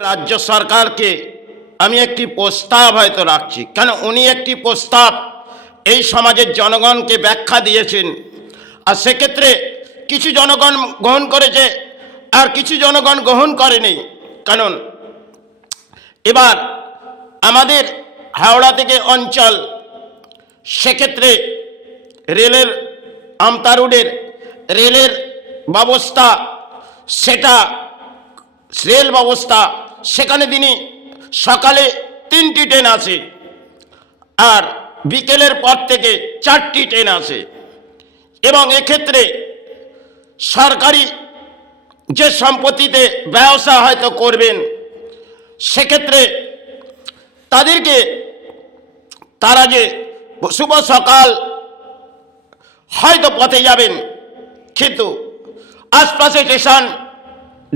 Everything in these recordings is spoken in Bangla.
রাজ্য সরকারকে আমি একটি প্রস্তাব হয়তো রাখছি, কেন উনি একটি প্রস্তাব এই সমাজের জনগণকে ব্যাখ্যা দিয়েছেন, আর সেক্ষেত্রে কিছু জনগণ গ্রহণ করেছে আর কিছু জনগণ গ্রহণ করেনি। কারণ এবার আমাদের হাওড়া থেকে অঞ্চল, সেক্ষেত্রে রেলের আমতা রোডের রেলের ব্যবস্থা, সেটা রেল ব্যবস্থা সেখানে তিনি সকালে 3টি ট্রেন আসে আর বিকেলের পর থেকে 4টি ট্রেন আসে, এবং এক্ষেত্রে সরকারি যে সম্পত্তিতে ব্যবসা হয়তো করবেন, সেক্ষেত্রে তাদেরকে তারা যে শুভ সকাল হয়তো পথে যাবেন, কিন্তু আশপাশে স্টেশন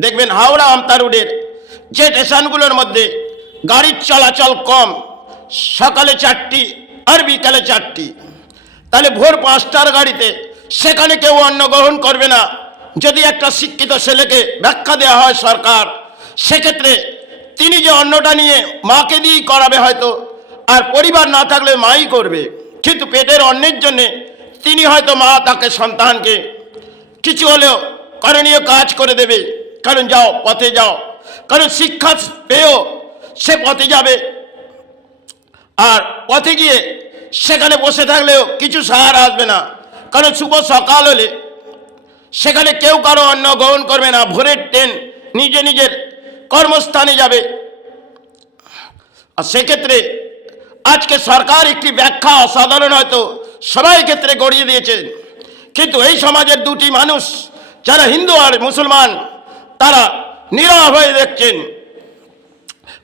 দেখবেন হাওড়া আমতা রোডের যে স্টেশনগুলোর মধ্যে গাড়ির চলাচল কম, সকালে 4টি আর বিকালে 4টি, তাহলে ভোর 5টার গাড়িতে সেখানে কেউ অন্ন গ্রহণ করবে না। যদি একটা শিক্ষিত ছেলেকে ব্যাখ্যা দেওয়া হয় সরকার, সেক্ষেত্রে তিনি যে অন্নটা নিয়ে মাকে দিয়েই করাবে হয়তো, আর পরিবার না থাকলে মাই করবে, কিন্তু পেটের অন্নের জন্যে তিনি হয়তো মা তাকে সন্তানকে কিছু হলেও করণীয় কাজ করে দেবে। কারণ যাও পথে যাও, কারণ শিক্ষা পেয়েও সে পথে যাবে, আর পথে গিয়ে সেখানে বসে থাকলেও কিছু সাহারা আসবে না। কারণ শুভ সকাল হলে সেখানে কেউ কারো অন্ন গ্রহণ করবে না, ভোরের ট্রেন নিজে নিজের কর্মস্থানে যাবে। আর সেক্ষেত্রে আজকে সরকার একটি ব্যাখ্যা অসাধারণ হয়তো সবাই ক্ষেত্রে গড়িয়ে দিয়েছেন, কিন্তু এই সমাজের দুটি মানুষ যারা হিন্দু আর মুসলমান, তারা নীরব হয়ে দেখছেন।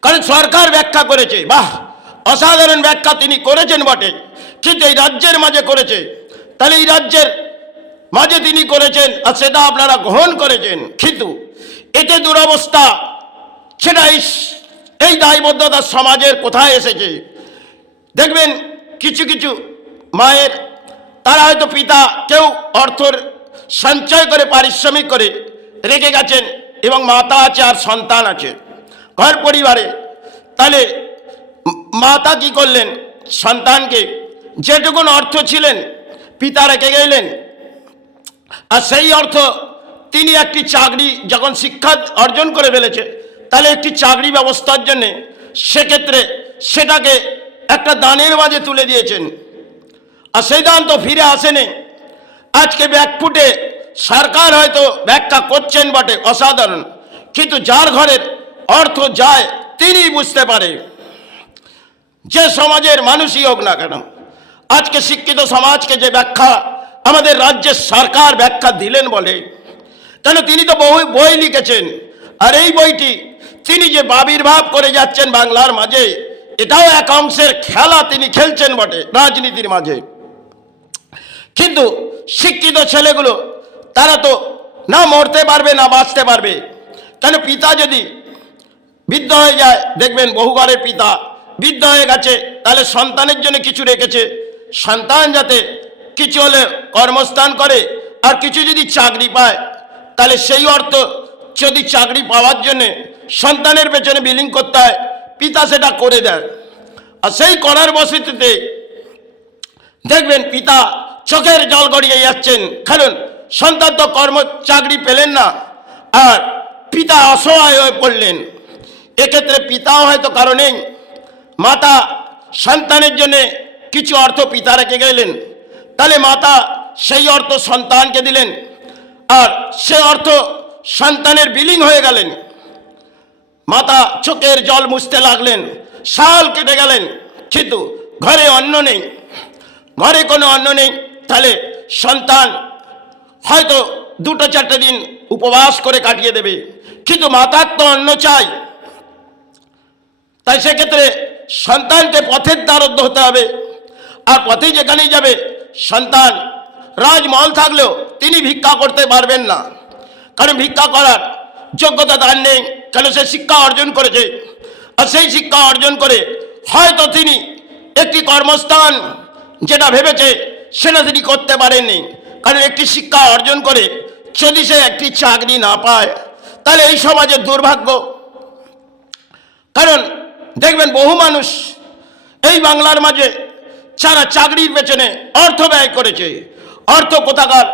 কারণ সরকার ব্যাখ্যা করেছে, বাহ, অসাধারণ ব্যাখ্যা তিনি করেছেন বটে, কিন্তু এই রাজ্যের মাঝে করেছে, তাহলে এই রাজ্যের মাঝে তিনি করেছেন আর সেটা আপনারা গ্রহণ করেছেন, কিন্তু এতে দুরবস্থা, সেটা এই দায়বদ্ধতা সমাজের কোথায় এসেছে। দেখবেন কিছু কিছু মায়ের, তারা হয়তো পিতা কেউ অর্থর সঞ্চয় করে পারিশ্রমিক করে রেখে গেছেন, এবং মাতা আছে আর সন্তান আছে ঘর পরিবারে, তাহলে মাতা কি করলেন, সন্তানকে যেটুকুন অর্থ ছিলেন পিতা রেখে গেলেন, আর সেই অর্থ তিনি একটি চাকরি যখন শিক্ষা অর্জন করে ফেলেছে, তাহলে একটি চাকরি ব্যবস্থার জন্যে সেক্ষেত্রে সেটাকে একটা দানের মাঝে তুলে দিয়েছেন, আর সেই দান তো ফিরে আসেনি। আজকে ব্যাকফুটে সরকার হয়তো ব্যাখ্যা করছেন বটে অসাধারণ, কিন্তু যার ঘরের অর্থ যায় তিনি বুঝতে পারে, যে সমাজের মানুষই হোক না কেন। আজকে শিক্ষিত সমাজকে যে ব্যাখ্যা আমাদের রাজ্যের সরকার ব্যাখ্যা দিলেন বলে, কেন তিনি তো বহু বই লিখেছেন, আর এই বইটি তিনি যে আবির্ভাব করে যাচ্ছেন বাংলার মাঝে, এটাও এক অংশের খেলা তিনি খেলছেন বটে রাজনীতির মাঝে। কিন্তু শিক্ষিত ছেলেগুলো তারা তো না মরতে পারবে না বাঁচতে পারবে, কেন পিতা যদি বৃদ্ধ হয়ে যায়, দেখবেন বহু ঘরের পিতা বৃদ্ধ হয়ে গেছে, তাহলে সন্তানের জন্য কিছু রেখেছে, সন্তান যাতে কিছু হলে কর্মস্থান করে, আর কিছু যদি চাকরি পায়, তাহলে সেই অর্থ যদি চাকরি পাওয়ার জন্যে সন্তানের পেছনে বিলিং করতে হয়, পিতা সেটা করে দেয়। আর সেই করার বসতিতে দেখবেন পিতা চোখের জল গড়িয়ে যাচ্ছেন, কারণ সন্তান তো চাকরি পেলেন না, আর পিতা অসহায় হয়ে পড়লেন। এক্ষেত্রে পিতাও হয়তো কারণেই মাতা সন্তানের জন্য কিছু অর্থ পিতা রেখে গেলেন, তাহলে মাতা সেই অর্থ সন্তানকে দিলেন, আর সে অর্থ সন্তানের বিলিং হয়ে গেলেন। মাতা চোখের জল মুছতে লাগলেন, সাল কেটে গেলেন, কিন্তু ঘরে অন্ন নেই, ঘরে কোনো অন্ন নেই, তাহলে সন্তান হয়তো 2-4 দিন উপবাস করে কাটিয়ে দেবে, কিন্তু মাতার তো অন্ন চাই। তাই সেক্ষেত্রে সন্তানকে পথের দ্বারস্থ হতে হবে, আর পথে যেখানেই যাবে সন্তান রাজমহল থাকলেও তিনি ভিক্ষা করতে পারবেন না, কারণ ভিক্ষা করার যোগ্যতা তার নেই, কেন সে শিক্ষা অর্জন করেছে, আর সেই শিক্ষা অর্জন করে হয়তো তিনি একটি কর্মস্থান যেটা ভেবেছে সেটা তিনি করতে পারেননি। কারণ একটি শিক্ষা অর্জন করে যদি সে একটি চাকরি না পায়, তাহলে এই সমাজের দুর্ভাগ্য। কারণ দেখবেন বহু মানুষ এই বাংলার মাঝে যারা চাকরির পেছনে অর্থ ব্যয় করেছে, অর্থ কোথাকার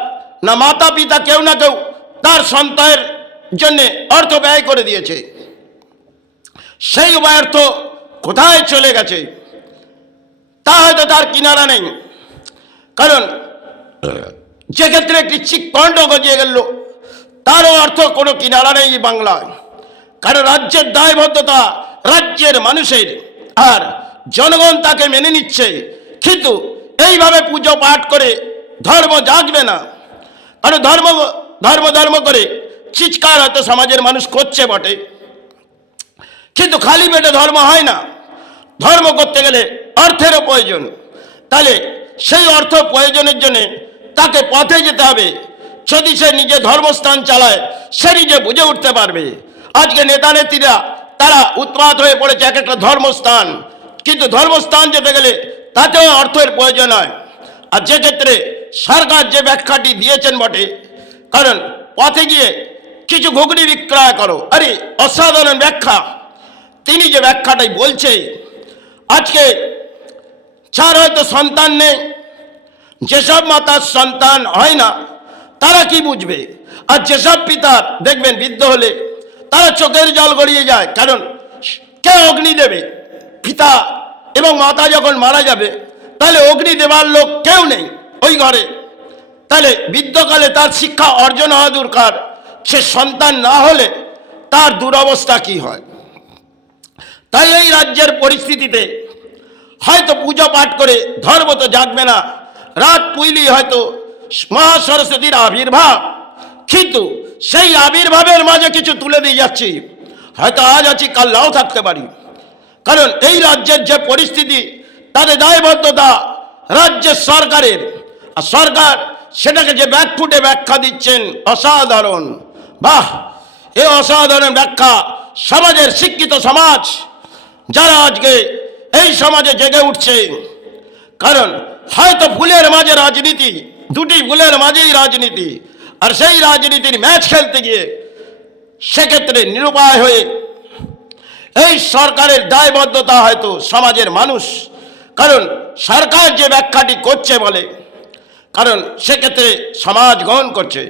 না মাতা পিতা কেউ না কেউ তার সন্তানের জন্যে অর্থ ব্যয় করে দিয়েছে, সেই অর্থ কোথায় চলে গেছে তা হয়তো তার কিনারা নেই। কারণ যে ক্ষেত্রে একটি চিককণ্ড গজিয়ে গেল তারও অর্থ কোনো কিনারা নেই বাংলায়। কারণ রাজ্যের দায়বদ্ধতা রাজ্যের মানুষের, আর জনগণ তাকে মেনে নিচ্ছে, কিন্তু এইভাবে পুজো পাঠ করে ধর্ম জাগবে না। কারণ ধর্ম ধর্ম ধর্ম করে চিৎকার হয়তো সমাজের মানুষ করছে বটে, কিন্তু খালি পেটে ধর্ম হয় না। ধর্ম করতে গেলে অর্থেরও প্রয়োজন। তাহলে সেই অর্থ প্রয়োজনের জন্য তাকে পথে যেতে হবে। যদি সে নিজে ধর্মস্থান চালায় সে নিজে বুঝে উঠতে পারবে। আজকে নেতা নেত্রীরা তারা উৎপাত হয়ে পড়েছে এক একটা ধর্মস্থান, কিন্তু ধর্মস্থান যেতে গেলে তাতেও অর্থের প্রয়োজন হয়। আর যে ক্ষেত্রে সরকার যে ব্যাখ্যাটি দিয়েছেন বটে, কারণ পথে গিয়ে কিছু ঘুগনি বিক্রয় করো, আরে অসাধারণ ব্যাখ্যা। তিনি যে ব্যাখ্যাটাই বলছে, আজকে যার হয়তো সন্তান নেই, যেসব মাতার সন্তান হয় না তারা কি বুঝবে, আর যেসব পিতার দেখবেন বৃদ্ধ হলে তারা চোখের জল গড়িয়ে যায়। কারণ কে অগ্নি দেবে? পিতা এবং মাতা যখন মারা যাবে তাহলে অগ্নি দেবার লোক কেউ নেই ওই ঘরে। তাহলে বৃদ্ধকালে তার শিক্ষা অর্জন হওয়া দরকার, সে সন্তান না হলে তার দুরবস্থা কি হয়। তাই এই রাজ্যের পরিস্থিতিতে হয়তো পুজো পাঠ করে ধর্ম তো জাগবে না, রাত পুইলি হয়তো মহা সরস্বতীর আবির্ভাব, কিন্তু সেই আবির্ভাবের মাঝে কিছু তুলে দিয়ে যাচ্ছি। হয়তো আজ আছি কাল নাও থাকতে পারি। কারণ এই রাজ্যের যে পরিস্থিতি, তাদের দায়বদ্ধতা রাজ্যের সরকারের, আর সরকার সেটাকে যে ব্যাকফুটে ব্যাখ্যা দিচ্ছেন অসাধারণ। বাহ, এ অসাধারণ ব্যাখ্যা সমাজের শিক্ষিত সমাজ যারা আজকে এই সমাজে জেগে উঠছে। কারণ হয়তো ফুলের মাঝে রাজনীতি, দুটি ফুলের মাঝেই রাজনীতি, আর সেই রাজনীতির ম্যাচ খেলতে গিয়ে সেক্ষেত্রে নিরুপায় হয়ে এই সরকারের দায়বদ্ধতা হয়তো সমাজের মানুষ, কারণ সরকার যে ব্যাখ্যাটি করছে বলে, কারণ সেক্ষেত্রে সমাজ গ্রহণ করছে।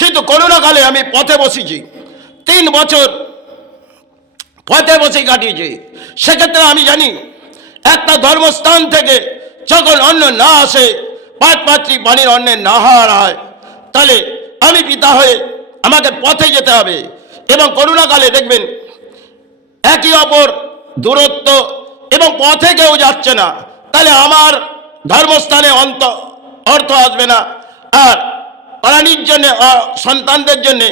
কিন্তু করোনাকালে আমি পথে বসেছি, 3 বছর পথে বসে কাটিয়েছি। সেক্ষেত্রে আমি জানি একটা ধর্মস্থান থেকে যখন অন্ন না আসে, 5 পাত্রী পানির অন্নের না হার হয়, তাহলে আমি পিতা হয়ে আমাকে পথে যেতে হবে। এবং করোনাকালে দেখবেন একই অপর দূরত্ব এবং পথে কেউ যাচ্ছে না, তাহলে আমার ধর্মস্থানে অর্থ আসবে না, আর প্রাণীর জন্যে সন্তানদের জন্যে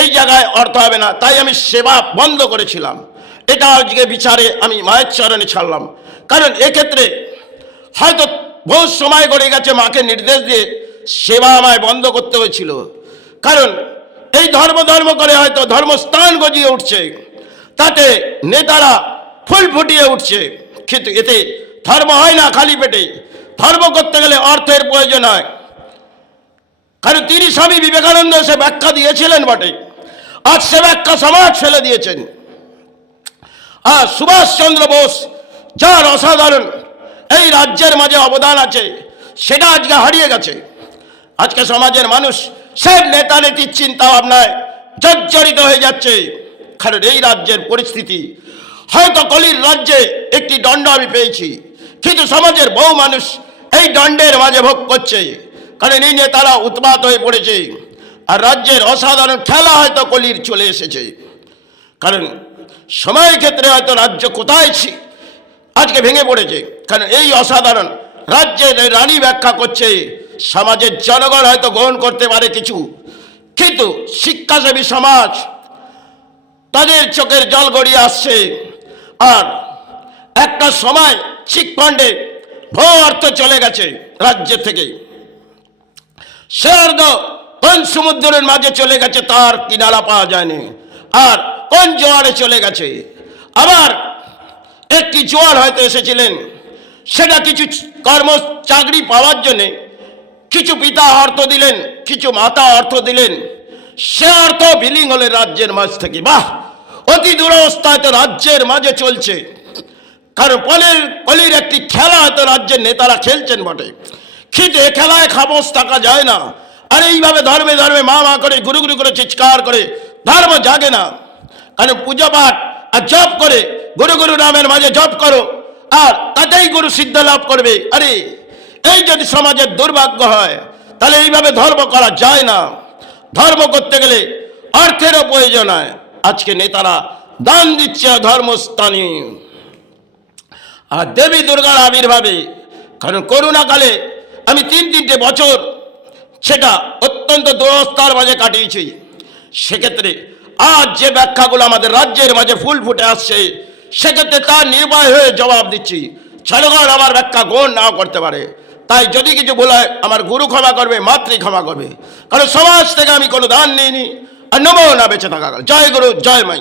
এই জায়গায় অর্থ হবে না। তাই আমি সেবা বন্ধ করেছিলাম। এটা আজকে বিচারে আমি মায়ের চরণে ছাড়লাম। কারণ এক্ষেত্রে হয়তো বহু সময় গড়ে গেছে, মাকে নির্দেশ দিয়ে সেবা আমায় বন্ধ করতে হয়েছিল। কারণ এই ধর্ম করে হয়তো ধর্মস্থান গজিয়ে উঠছে, তাতে নেতারা ফুল ফুটিয়ে উঠছে, কিন্তু এতে ধর্ম হয় না খালি পেটে। ধর্ম করতে গেলে অর্থের প্রয়োজন হয়। কারণ তিনি স্বামী বিবেকানন্দ সে ব্যাখ্যা দিয়েছিলেন বটে, আজ সে ব্যাখ্যা সমাজ ফেলে দিয়েছেন। আর সুভাষচন্দ্র বোস যার অসাধারণ এই রাজ্যের মাঝে অবদান আছে, সেটা আজকে হারিয়ে গেছে। আজকে সমাজের মানুষ সে নেতা নেত্রীর চিন্তা ভাবনায় জর্জরিত হয়ে যাচ্ছে। কারণ এই রাজ্যের পরিস্থিতি, হয়তো কলির রাজ্যে একটি দণ্ড আমি পেয়েছি, কিন্তু সমাজের বহু মানুষ এই দণ্ডের মাঝে ভোগ করছে। কারণ এই নেতারা উৎপাত হয়ে পড়েছে, আর রাজ্যের অসাধারণ খেলা হয়তো কলির চলে এসেছে। কারণ সময়ের ক্ষেত্রে হয়তো রাজ্য কোথায় আজকে ভেঙে পড়েছে। কারণ এই অসাধারণ রাজ্যের রানী ব্যাখ্যা করছে, সমাজের জনগণ হয়তো গ্রহণ করতে পারে কিছু, কিন্তু শিক্ষাসেবী সমাজ তাদের চোখের জল গড়িয়ে আসছে। আর একটা সময় চিটফান্ডে বহু অর্থ চলে গেছে রাজ্য থেকে, সে অর্থ কোন সমুদ্রের মাঝে চলে গেছে তার কিনারা পাওয়া যায়নি, আর কোন জোয়ারে চলে গেছে। আবার একটি জোয়ার হয়তো এসেছিলেন, সেটা কিছু কর্ম চাকরি পাওয়ার জন্যে কিছু পিতা অর্থ দিলেন, কিছু মাতা অর্থ দিলেন, সে অর্থ বিলীন হলে রাজ্যের মাঝ থেকে। বাহ, অতি দুরবস্থা হয়তো রাজ্যের মাঝে চলছে, কারণ কলির একটি খেলা হয়তো রাজ্যের নেতারা খেলছেন বটে, কিন্তু এ খেলায় খামোশ থাকা যায় না। আর এইভাবে ধর্মে ধর্মে মা মা করে গুরু গুরু করে চিৎকার করে ধর্ম জাগে না। কারণ পূজা পাঠ আর জপ করে গুরু গুরু নামের মাঝে জপ করো আর তাতেই গুরু সিদ্ধ লাভ করবে। আরে এই যদি সমাজের দুর্ভাগ্য হয় তাহলে এইভাবে ধর্ম করা যায় না। ধর্ম করতে গেলে অর্থেরও প্রয়োজন হয়। আজকে নেতারা দান দিচ্ছে ধর্মস্থানে। আর দেবী দুর্গার আবির্ভাবে, কারণ করোনাকালে আমি 3 বছর সেটা অত্যন্ত দুরবস্থার মাঝে কাটিয়েছি, সেক্ষেত্রে আজ যে ব্যাখ্যাগুলো আমাদের রাজ্যের মাঝে ফুল ফুটে আসছে, সেক্ষেত্রে তার নির্ভয় হয়ে জবাব দিচ্ছি। জনগণ আমার ব্যাখ্যা গ্রহণ নাও করতে পারে, তাই যদি কিছু ভুল হয় আমার গুরু ক্ষমা করবে, মাতৃ ক্ষমা করবে, কারণ সমাজ থেকে আমি কোনো দান নিইনি। আর নমো না বেঁচে থাকা। জয় গুরু, জয় মাই।